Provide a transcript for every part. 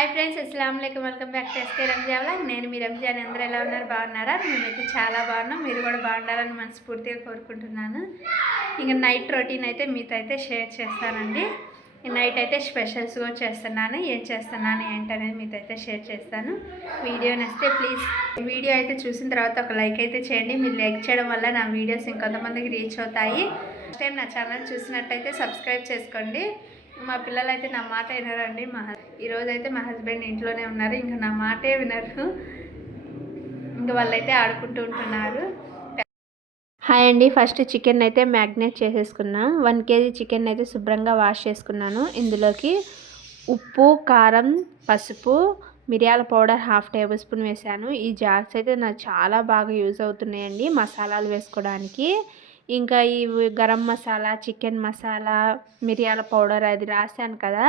Hi friends అస్సలం welcome back to SK రంజావ్లా నేను మీ రంజాన్ అందరూ ఎలా ఉన్నారు? బాగున్నారా? మేమైతే చాలా బాగున్నాం. మీరు కూడా బాగుండాలని మనస్ఫూర్తిగా కోరుకుంటున్నాను. ఇంకా నైట్ రొటీన్ అయితే మీతో అయితే షేర్ చేస్తానండి. నైట్ అయితే స్పెషల్స్ కూడా చేస్తున్నాను. ఏం చేస్తున్నాను ఏంటనేది మీతో అయితే షేర్ చేస్తాను. వీడియో నచ్చితే ప్లీజ్ వీడియో అయితే చూసిన తర్వాత ఒక లైక్ అయితే చేయండి. మీరు లైక్ చేయడం వల్ల నా వీడియోస్ ఇంకొంతమందికి రీచ్ అవుతాయి. ఫస్ట్ టైం నా ఛానల్ చూసినట్టయితే సబ్స్క్రైబ్ చేసుకోండి. మా పిల్లలు అయితే నా మాట వినరండి. మా ఈరోజైతే మా హస్బెండ్ ఇంట్లోనే ఉన్నారు. ఇంకా నా మాటే వినరు. ఇంకా వాళ్ళైతే ఆడుకుంటూ ఉంటున్నారు. హాయ్ అండి. ఫస్ట్ చికెన్ అయితే మ్యాగ్నేట్ చేసేసుకున్నాను వన్ కేజీ చికెన్ అయితే శుభ్రంగా వాష్ చేసుకున్నాను. ఇందులోకి ఉప్పు కారం పసుపు మిరియాల పౌడర్ హాఫ్ టేబుల్ స్పూన్ వేశాను. ఈ జార్స్ అయితే నాకు చాలా బాగా యూజ్ అవుతున్నాయండి మసాలాలు వేసుకోవడానికి. ఇంకా ఈ గరం మసాలా చికెన్ మసాలా మిరియాల పౌడర్ అది రాశాను కదా.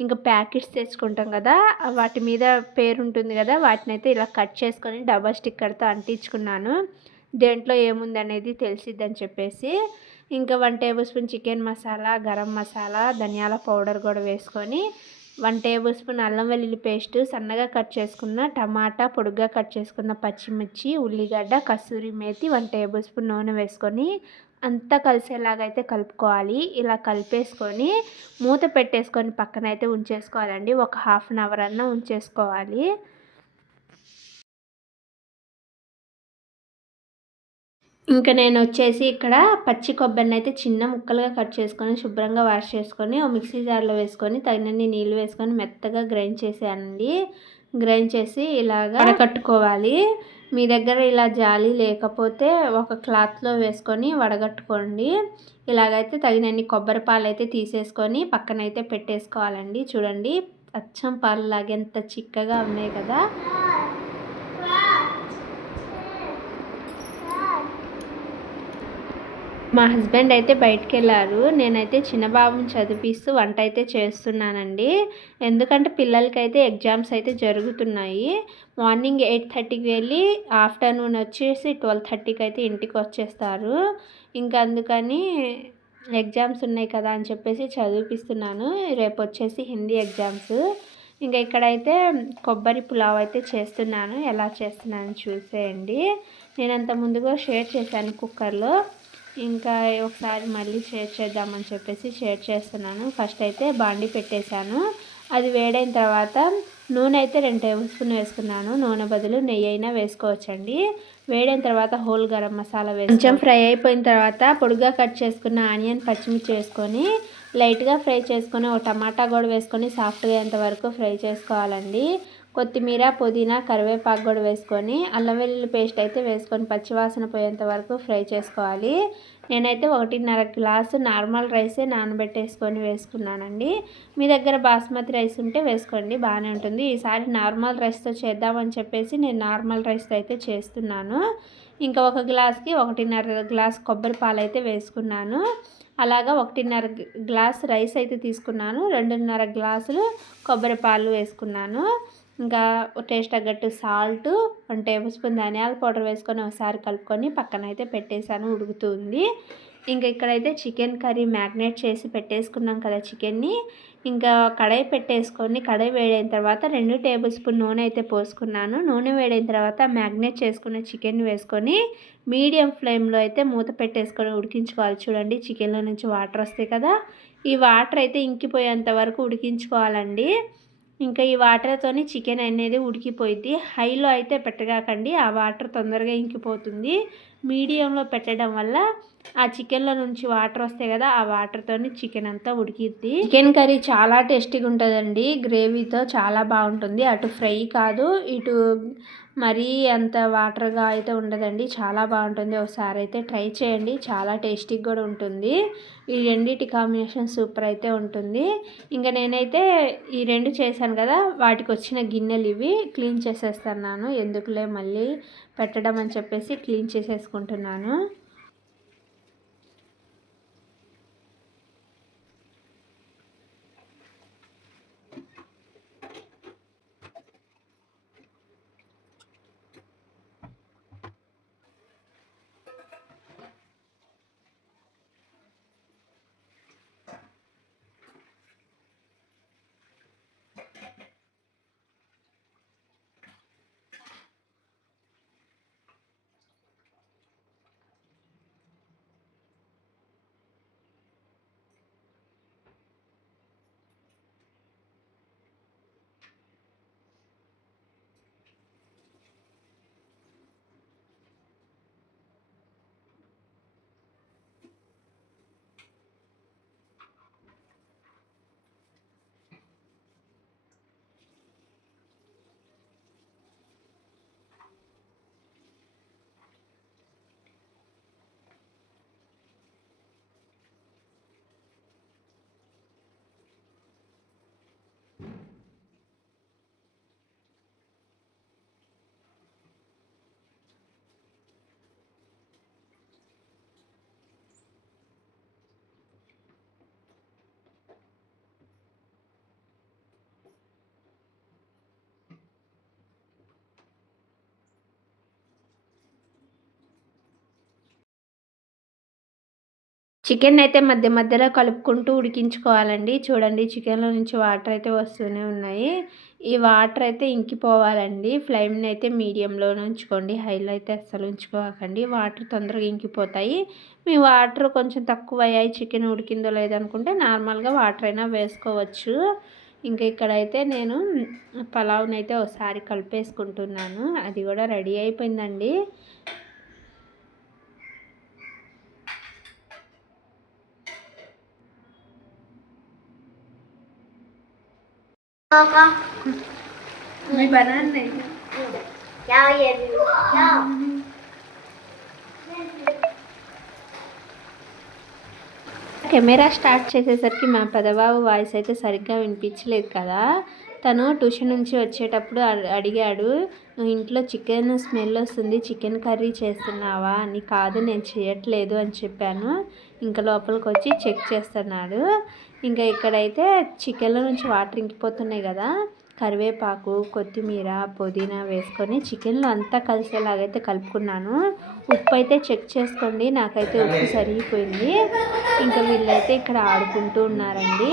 ఇంకా ప్యాకెట్స్ తెచ్చుకుంటాం కదా. వాటి మీద పేరు ఉంటుంది కదా. వాటిని అయితే ఇలా కట్ చేసుకొని డబల్ స్టిక్కర్తో అంటించుకున్నాను. దేంట్లో ఏముంది అనేది తెలిసిద్దని చెప్పేసి. ఇంకా one tablespoon chicken masala garam masala ధనియాల పౌడర్ కూడా వేసుకొని వన్ టేబుల్ స్పూన్ అల్లం వెల్లుల్లి పేస్ట్ సన్నగా కట్ చేసుకున్న టమాటా పొడుగ్గా కట్ చేసుకున్న పచ్చిమిర్చి ఉల్లిగడ్డ కస్తూరి మేతి వన్ టేబుల్ స్పూన్ నూనె వేసుకొని అంతా కలిసేలాగైతే కలుపుకోవాలి. ఇలా కలిపేసుకొని మూత పెట్టేసుకొని పక్కన అయితే ఉంచేసుకోవాలండి. ఒక హాఫ్ అన్ అవర్ అన్నా ఉంచేసుకోవాలి. ఇంకా నేను వచ్చేసి ఇక్కడ పచ్చి కొబ్బరిని అయితే చిన్న ముక్కలుగా కట్ చేసుకొని శుభ్రంగా వాష్ చేసుకొని మిక్సీ జార్లో వేసుకొని తగినన్ని నీళ్ళు వేసుకొని మెత్తగా గ్రైండ్ చేసానండి గ్రైండ్ చేసి ఇలాగా వడకట్టుకోవాలి. మీ దగ్గర ఇలా జాలి లేకపోతే ఒక క్లాత్లో వేసుకొని వడగట్టుకోండి. ఇలాగైతే తగినన్ని కొబ్బరి పాలు అయితే తీసేసుకొని పక్కనైతే పెట్టేసుకోవాలండి. చూడండి అచ్చం పాలు లాగా ఎంత చిక్కగా ఉన్నాయి కదా. మా హస్బెండ్ అయితే బయటికి వెళ్ళారు నేనైతే చిన్నబాబుని చదివిస్తూ వంట అయితే చేస్తున్నానండి. ఎందుకంటే పిల్లలకైతే ఎగ్జామ్స్ అయితే జరుగుతున్నాయి. మార్నింగ్ ఎయిట్ థర్టీకి వెళ్ళి ఆఫ్టర్నూన్ వచ్చేసి ట్వెల్వ్ థర్టీకి అయితే ఇంటికి వచ్చేస్తారు. ఇంకా అందుకని ఎగ్జామ్స్ ఉన్నాయి కదా అని చెప్పేసి చదివిపిస్తున్నాను. రేపు వచ్చేసి హిందీ ఎగ్జామ్స్. ఇంకా ఇక్కడైతే కొబ్బరి పులావ్ అయితే చేస్తున్నాను. ఎలా చేస్తున్నాను చూసేయండి. నేను అంత ముందుగా షేర్ చేశాను కుక్కర్లో. ఇంకా ఒకసారి మళ్ళీ షేర్ చేద్దామని చెప్పేసి షేర్ చేస్తున్నాను. ఫస్ట్ అయితే బాండి పెట్టేశాను. అది వేడైన తర్వాత నూనె అయితే రెండు టేబుల్ స్పూన్ వేసుకున్నాను. నూనె బదులు నెయ్యి అయినా వేసుకోవచ్చండి. వేడైన తర్వాత హోల్ గరం మసాలా వేసి కొంచెం ఫ్రై అయిపోయిన తర్వాత పొడిగా కట్ చేసుకున్న ఆనియన్ పచ్చిమిర్చి వేసుకొని లైట్గా ఫ్రై చేసుకొని ఒక టమాటా కూడా వేసుకొని సాఫ్ట్గా అయ్యేంత వరకు ఫ్రై చేసుకోవాలండి. కొత్తిమీర పుదీనా కరివేపాకు కూడా వేసుకొని అల్లం వెల్లుల్లి పేస్ట్ అయితే వేసుకొని పచ్చివాసన పోయేంత వరకు ఫ్రై చేసుకోవాలి. నేనైతే ఒకటిన్నర గ్లాసు నార్మల్ రైసే నానబెట్టేసుకొని వేసుకున్నానండి. మీ దగ్గర బాస్మతి రైస్ ఉంటే వేసుకోండి బాగానే ఉంటుంది. ఈసారి నార్మల్ రైస్తో చేద్దామని చెప్పేసి నేను నార్మల్ రైస్తో అయితే చేస్తున్నాను. ఇంకా ఒక గ్లాస్కి ఒకటిన్నర గ్లాస్ కొబ్బరి పాలు అయితే వేసుకున్నాను. అలాగా ఒకటిన్నర గ్లాస్ రైస్ అయితే తీసుకున్నాను. రెండున్నర గ్లాసులు కొబ్బరి పాలు వేసుకున్నాను. ఇంకా టేస్ట్ తగ్గట్టు సాల్ట్ వన్ టేబుల్ స్పూన్ ధనియాల పౌడర్ వేసుకొని ఒకసారి కలుపుకొని పక్కన అయితే పెట్టేశాను. ఉడుకుతుంది. ఇంకా ఇక్కడైతే చికెన్ కర్రీ మ్యాగ్నేట్ చేసి పెట్టేసుకున్నాం కదా చికెన్ని. ఇంకా కడాయి పెట్టేసుకొని కడాయి వేడైన తర్వాత రెండు టేబుల్ స్పూన్ నూనె అయితే పోసుకున్నాను. నూనె వేడైన తర్వాత మ్యాగ్నేట్ చేసుకున్న చికెన్ వేసుకొని మీడియం ఫ్లేమ్లో అయితే మూత పెట్టేసుకొని ఉడికించుకోవాలి. చూడండి చికెన్లో నుంచి వాటర్ వస్తాయి కదా. ఈ వాటర్ అయితే ఇంకిపోయేంత వరకు ఉడికించుకోవాలండి. ఇంకా ఈ వాటర్తోని చికెన్ అనేది ఉడికిపోయింది హైలో అయితే పెట్టగాకండి ఆ వాటర్ తొందరగా ఇంకిపోతుంది. మీడియంలో పెట్టడం వల్ల ఆ చికెన్లో నుంచి వాటర్ వస్తాయి కదా ఆ వాటర్తోని చికెన్ అంతా ఉడికిద్ది. చికెన్ కర్రీ చాలా టేస్టీగా ఉంటుందండి. గ్రేవీతో చాలా బాగుంటుంది. అటు ఫ్రై కాదు ఇటు మరీ అంత వాటర్గా అయితే ఉండదండి. చాలా బాగుంటుంది. ఒకసారి అయితే ట్రై చేయండి. చాలా టేస్టీగా కూడా ఉంటుంది. ఈ రెండింటి కాంబినేషన్ సూపర్ అయితే ఉంటుంది. ఇంకా నేనైతే ఈ రెండు చేశాను కదా వాటికి వచ్చిన గిన్నెలు ఇవి క్లీన్ చేసేస్తున్నాను. ఎందుకులే మళ్ళీ పెట్టడం అని చెప్పేసి క్లీన్ చేసేసుకుంటున్నాను. చికెన్ అయితే మధ్య మధ్యలో కలుపుకుంటూ ఉడికించుకోవాలండి. చూడండి చికెన్లో నుంచి వాటర్ అయితే వస్తూనే ఉన్నాయి. ఈ వాటర్ అయితే ఇంకిపోవాలండి. ఫ్లేమ్ని అయితే మీడియంలో ఉంచుకోండి. హైలో అయితే అస్సలు ఉంచుకోకండి. వాటర్ తొందరగా ఇంకిపోతాయి. మీ వాటర్ కొంచెం తక్కువ అయ్యాయి చికెన్ ఉడికిందో లేదనుకుంటే నార్మల్గా వాటర్ అయినా వేసుకోవచ్చు. ఇంకా ఇక్కడైతే నేను పలావ్ని అయితే ఒకసారి కలిపేసుకుంటున్నాను. అది కూడా రెడీ అయిపోయిందండి. May banana. Chào gì? Chào. Camera start చేసేసరికి మా పెదబాబు వాయిస్ అయితే సరిగ్గా వినిపించలేదు కదా తను ట్యూషన్ నుంచి వచ్చేటప్పుడు అడిగాడు ఇంట్లో చికెన్ స్మెల్ వస్తుంది చికెన్ కర్రీ చేస్తున్నావా? అని కాదు నేను చేయట్లేదు అని చెప్పాను. ఇంకా లోపలికి వచ్చి చెక్ చేస్తున్నాడు. ఇంకా ఇక్కడైతే చికెన్లో నుంచి వాటర్ ఇంకిపోతున్నాయి కదా. కరివేపాకు కొత్తిమీర పుదీనా వేసుకొని చికెన్లో అంతా కలిసేలాగైతే కలుపుకున్నాను. ఉప్పు అయితే చెక్ చేసుకోండి నాకైతే ఉప్పు సరిగిపోయింది. ఇంకా వీళ్ళైతే ఇక్కడ ఆడుకుంటూ ఉన్నారండి.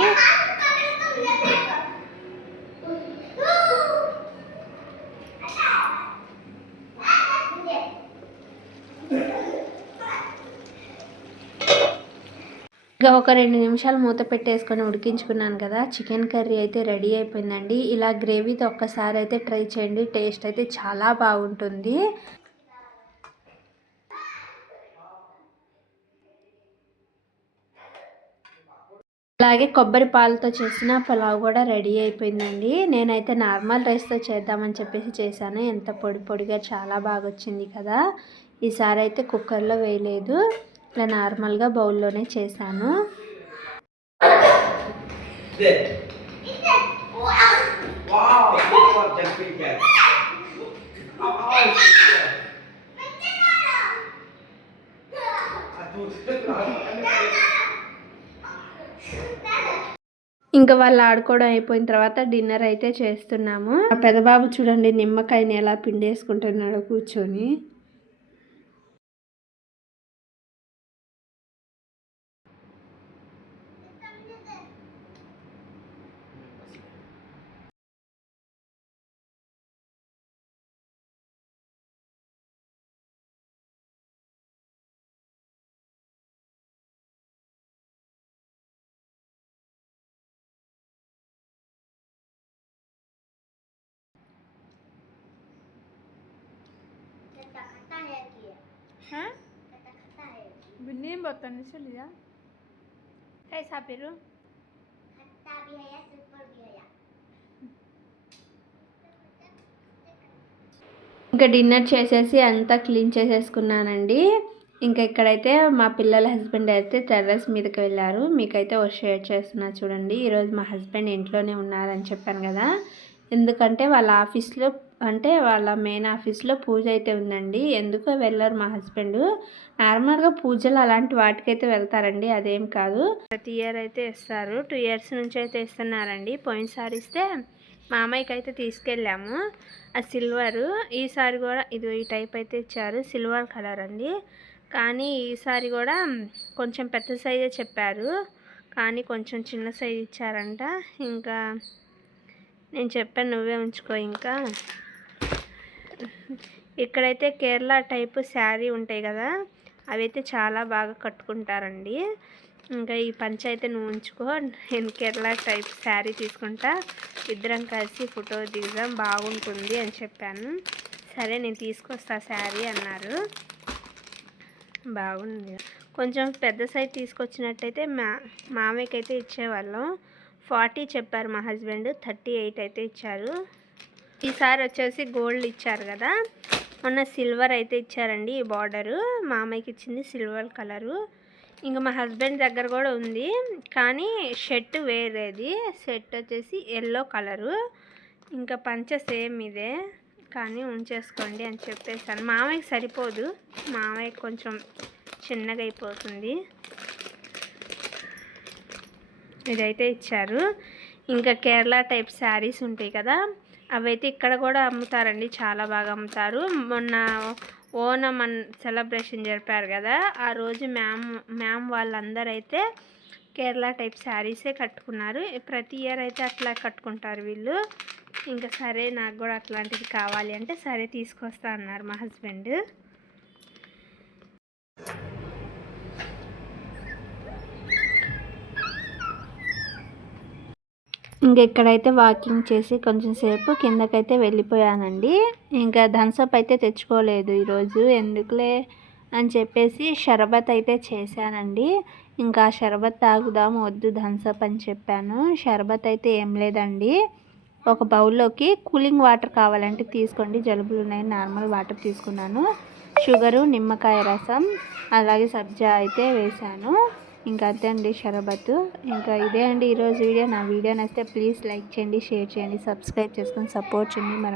ఇంకా ఒక రెండు నిమిషాలు మూత పెట్టేసుకొని ఉడికించుకున్నాను కదా. చికెన్ కర్రీ అయితే రెడీ అయిపోయిందండి. ఇలా గ్రేవీతో ఒక్కసారి అయితే ట్రై చేయండి. టేస్ట్ అయితే చాలా బాగుంటుంది. అలాగే కొబ్బరి పాలతో చేసిన పులావ్ కూడా రెడీ అయిపోయిందండి. నేనైతే నార్మల్ రైస్తో చేద్దామని చెప్పేసి చేశాను. ఎంత పొడి పొడిగా చాలా బాగా వచ్చింది కదా. ఈసారి అయితే కుక్కర్లో వేయలేదు. ఇట్లా నార్మల్గా బౌల్లోనే చేశాను. ఇంకా వాళ్ళు ఆడుకోవడం అయిపోయిన తర్వాత డిన్నర్ అయితే చేస్తున్నాము. ఆ పెదబాబు చూడండి నిమ్మకాయని ఎలా పిండేసుకుంటున్నాడో కూర్చొని. Dia. Hah? Kata-kata ya. ఇంకా డిన్నర్ చేసేసి అంతా క్లీన్ చేసేసుకున్నానండి ఇంకా ఇక్కడైతే మా పిల్లల హస్బెండ్ అయితే టెర్రస్ మీదకి వెళ్ళారు మీకైతే ఓ షేర్ చేస్తున్నా చూడండి ఈరోజు మా హస్బెండ్ ఇంట్లోనే ఉన్నారని చెప్పాను కదా ఎందుకంటే వాళ్ళ ఆఫీస్లో అంటే వాళ్ళ మెయిన్ ఆఫీస్లో పూజ అయితే ఉందండి. ఎందుకో వెళ్ళరు మా హస్బెండ్ నార్మల్గా పూజలు అలాంటి వాటికైతే వెళ్తారండి. అదేం కాదు. ప్రతి ఇయర్ అయితే ఇస్తారు. టూ ఇయర్స్ నుంచి అయితే ఇస్తున్నారండి. పోయినసారి ఇస్తే మామయ్యకి అయితే తీసుకెళ్ళాము. ఆ సిల్వర్ ఈసారి కూడా ఇది ఈ టైప్ అయితే ఇచ్చారు. సిల్వర్ కలర్ అండి. కానీ ఈసారి కూడా కొంచెం పెద్ద సైజే చెప్పారు. కానీ కొంచెం చిన్న సైజ్ ఇచ్చారంట. ఇంకా నేను చెప్పాను నువ్వే ఉంచుకో ఇంకా. ఇక్కడైతే కేరళ టైపు శారీ ఉంటాయి కదా అవైతే చాలా బాగా కట్టుకుంటారండి. ఇంకా ఈ పంచ అయితే నువ్వు ఉంచుకో నేను కేరళ టైప్ శారీ తీసుకుంటా. ఇద్దరం కలిసి ఫోటో దిగుదాం బాగుంటుంది అని చెప్పాను. సరే నేను తీసుకొస్తా శారీ అన్నారు. బాగుంది. కొంచెం పెద్ద సైజ్ తీసుకొచ్చినట్టయితే మా మామయ్యకి అయితే ఇచ్చేవాళ్ళం. ఫార్టీ చెప్పారు మా హస్బెండ్ థర్టీ ఎయిట్ అయితే ఇచ్చారు. ఈసారి వచ్చేసి గోల్డ్ ఇచ్చారు కదా. మొన్న సిల్వర్ అయితే ఇచ్చారండి ఈ బార్డరు. మామయ్యకి ఇచ్చింది సిల్వర్ కలరు. ఇంకా మా హస్బెండ్ దగ్గర కూడా ఉంది. కానీ షర్ట్ వేరేది. షర్ట్ వచ్చేసి ఎల్లో కలరు. ఇంకా పంచ సేమ్ ఇదే. కానీ ఉంచేసుకోండి అని చెప్పేసాను. మామయ్యకి సరిపోదు. మామయ్య కొంచెం చిన్నగా అయిపోతుంది. ఇదైతే ఇచ్చారు. ఇంకా కేరళ టైప్ శారీస్ ఉంటాయి కదా. అవైతే ఇక్కడ కూడా అమ్ముతారండి. చాలా బాగా అమ్ముతారు. మొన్న ఓనం అన్ సెలబ్రేషన్ జరిపారు కదా ఆ రోజు మ్యామ్ మ్యామ్ వాళ్ళందరూ అయితే కేరళ టైప్ శారీసే కట్టుకున్నారు. ప్రతి ఇయర్ అయితే అట్లా కట్టుకుంటారు వీళ్ళు. ఇంకా సరే నాకు కూడా అట్లాంటిది కావాలి అంటే సరే తీసుకొస్తా అన్నారు మా హస్బెండ్. ఇంకెక్కడైతే వాకింగ్ చేసి కొంచెం సేపు కిందకైతే వెళ్ళిపోయానండి. ఇంకా థమ్స్అప్ అయితే తెచ్చుకోలేదు ఈరోజు. ఎందుకులే అని చెప్పేసి షర్బత్ అయితే చేశానండి. ఇంకా షర్బత్ తాగుదాము వద్దు థమ్స్అప్ అని చెప్పాను. షర్బత్ అయితే ఏం లేదండి. ఒక బౌల్లోకి కూలింగ్ వాటర్ కావాలంటే తీసుకోండి. జలుబులు ఉన్నాయి నార్మల్ వాటర్ తీసుకున్నాను. షుగరు నిమ్మకాయ రసం అలాగే సబ్జా అయితే వేశాను. ఇంకా అంతే అండి షరబత్ ఇంకా ఇదే అండి ఈరోజు వీడియో. నా వీడియో నచ్చితే ప్లీజ్ లైక్ చేయండి షేర్ చేయండి సబ్స్క్రైబ్ చేసుకొని సపోర్ట్ చేయండి. మరి